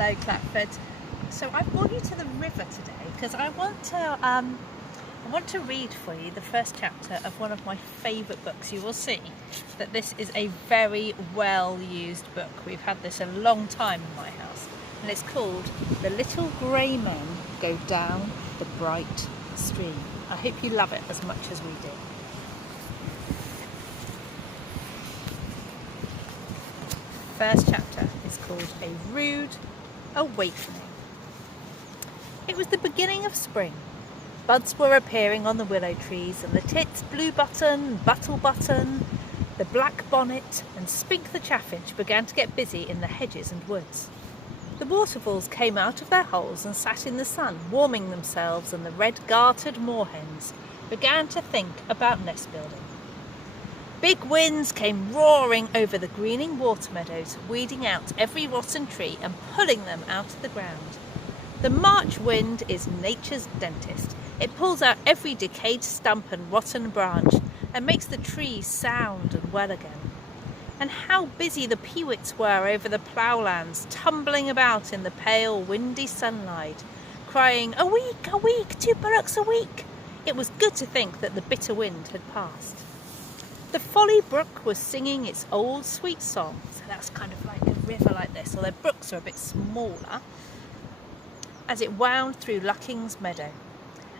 Hello Clackford. So I've brought you to the river today because I want to read for you the first chapter of one of my favourite books. You will see that this is a very well used book. We've had this a long time in my house, and it's called The Little Grey Men Go Down the Bright Stream. I hope you love it as much as we do. First chapter is called A Rude Awakening. It was the beginning of spring. Buds were appearing on the willow trees, and the tits Bluebutton, Buttlebutton, the black bonnet and Spink the chaffinch began to get busy in the hedges and woods. The waterfalls came out of their holes and sat in the sun, warming themselves, and the red-gartered moorhens began to think about nest building. Big winds came roaring over the greening water meadows, weeding out every rotten tree and pulling them out of the ground. The March wind is nature's dentist. It pulls out every decayed stump and rotten branch and makes the trees sound and well again. And how busy the peewits were over the ploughlands, tumbling about in the pale, windy sunlight, crying, "A week, 2 bullocks a week." It was good to think that the bitter wind had passed. The Folly Brook was singing its old sweet song, so that's kind of like a river like this, although brooks are a bit smaller, as it wound through Lucking's meadow.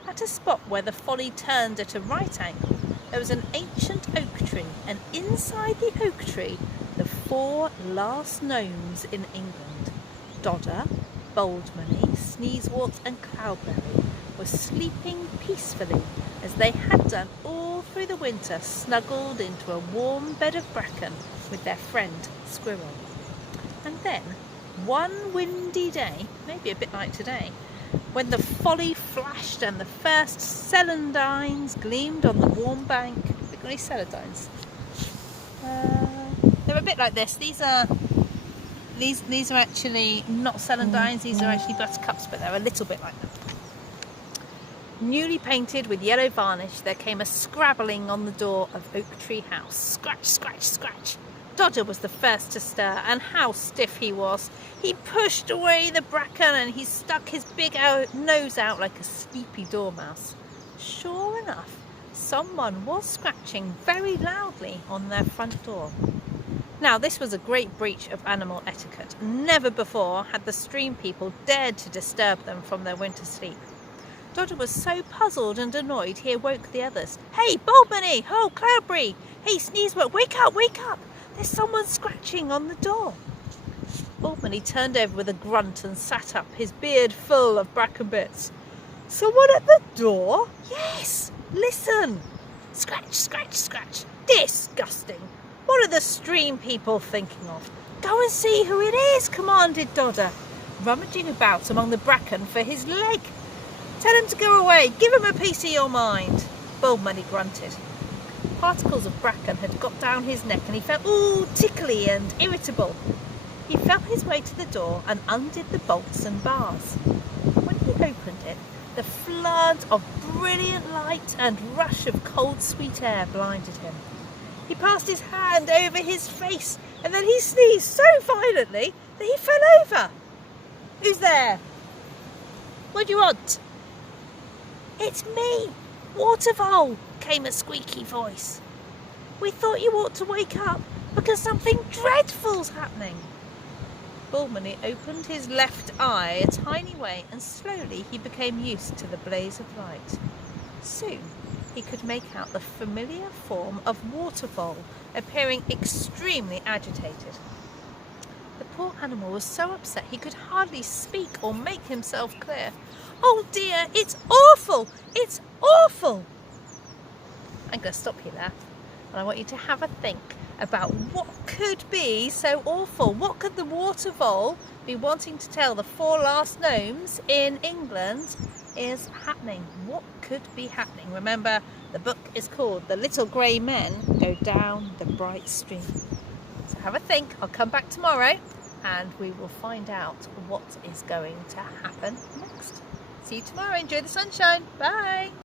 At a spot where the Folly turned at a right angle, there was an ancient oak tree, and inside the oak tree, the 4 last gnomes in England, Dodder, Boldmany, Sneezewort and Cloudberry, were sleeping peacefully as they had done all through the winter, snuggled into a warm bed of bracken with their friend Squirrel. And then, one windy day, maybe a bit like today, when the Folly flashed and the first celandines gleamed on the warm bank. Have we got any celandines? They're a bit like this. These are actually not celandines. These are actually buttercups, but they're a little bit like them. Newly painted with yellow varnish, there came a scrabbling on the door of Oak Tree House. Scratch, scratch, scratch. Dodder was the first to stir, and how stiff he was. He pushed away the bracken and he stuck his big nose out like a sleepy dormouse. Sure enough, someone was scratching very loudly on their front door. Now, this was a great breach of animal etiquette. Never before had the stream people dared to disturb them from their winter sleep. Dodder was so puzzled and annoyed he awoke the others. "Hey, Boldmany! Ho, Cloudberry! Hey, Sneezewort! Wake up, wake up! There's someone scratching on the door." Boldmany turned over with a grunt and sat up, his beard full of bracken bits. "Someone at the door?" "Yes! Listen! Scratch, scratch, scratch! Disgusting! What are the stream people thinking of?" "Go and see who it is," commanded Dodder, rummaging about among the bracken for his leg. "Tell him to go away. Give him a piece of your mind." Boldmany grunted. Particles of bracken had got down his neck and he felt all tickly and irritable. He felt his way to the door and undid the bolts and bars. When he opened it, the flood of brilliant light and rush of cold sweet air blinded him. He passed his hand over his face and then he sneezed so violently that he fell over. "Who's there? What do you want?" "It's me, Watervole," came a squeaky voice. "We thought you ought to wake up because something dreadful's happening." Boldmany opened his left eye a tiny way and slowly he became used to the blaze of light. Soon he could make out the familiar form of Watervole appearing extremely agitated. The poor animal was so upset he could hardly speak or make himself clear. "Oh dear, it's awful! It's awful!" I'm going to stop you there, and I want you to have a think about what could be so awful. What could the Watervole be wanting to tell the 4 last gnomes in England is happening? What could be happening? Remember, the book is called The Little Grey Men Go Down the Bright Stream. So have a think. I'll come back tomorrow and we will find out what is going to happen next. See you tomorrow. Enjoy the sunshine. Bye.